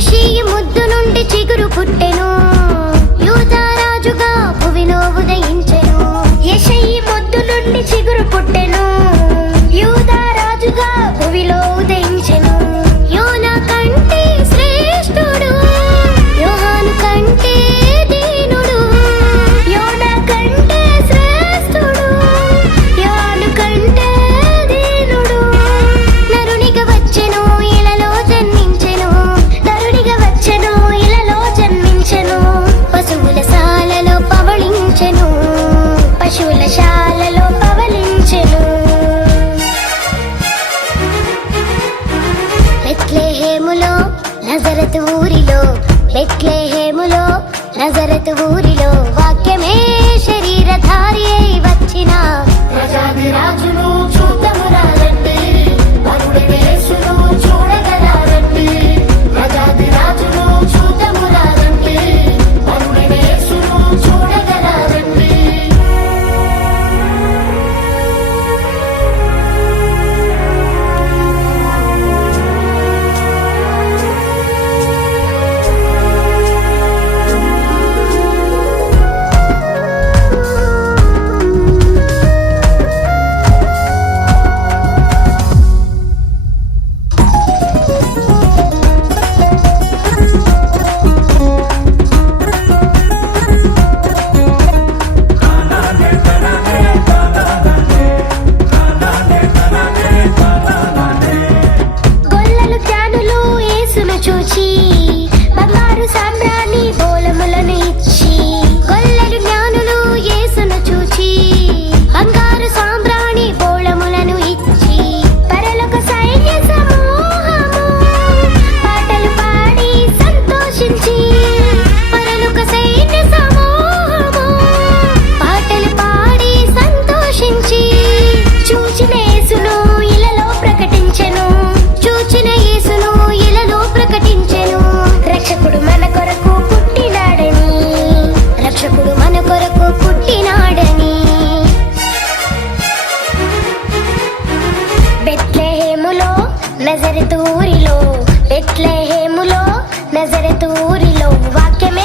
యెషయి ముద్దు నుండి చిగురు పుట్టెను, యూదా రాజుగా భువిలో ఉదయించెను. యెషయి ముద్దు నుండి చిగురు పుట్టెను, యూదా రాజుగా భువిలో ఉదయించెను. యోనా కంటే శ్రేష్ఠుడు, యోహాను కంటే దీనుడు. యోనా కంటే శ్రేష్ఠుడు, యోహాను కంటే దీనుడు. నరునిగా వచ్చెను, ఇలలో జన్మించెను. నరునిగా వచ్చెను, ఇలలో జన్మించెను. పశువుల శాలలో పవళించెను, పశువుల శాలలో పవళించెను. బెత్లెహేములో నజరతు ఊరిలో, బెత్లెహేములో నజరతు ఊరిలో వాక్యమే శరీరధారి అయి వచ్చిన ప్రజాదిరాజును చూద్దామురా రండి, వరుడైన యేసును చూడగరా రండి. ప్రజాదిరాజును చూద్దామురా రండి, వరుడైన యేసును చూడగరా రండి. గొల్లలు జ్ఞానులు యేసును చూచి బంగారు సామ్రాణి బోళములను ఇచ్చి. గొల్లలు జ్ఞానులు యేసును చూచి బంగారు సామ్రాణి బోళములను ఇచ్చి. పరలోక సైన్య సమూహము పాటలు పాడి సంతోషించి. పరలోక సైన్య సమూహము పాటలు పాడి సంతోషించి. చూచిన యేసును ఇలలో ప్రకటించెను, చూచిన యేసును ఇలలో ప్రకటించెను. రక్షకుడు మన కొరకు పుట్టినాడని, రక్షకుడు మన కొరకు పుట్టినాడని. బెత్లెహేములో నజరతు ఊరిలో, బెత్లెహేములో నజరతు ఊరిలో వాక్యమే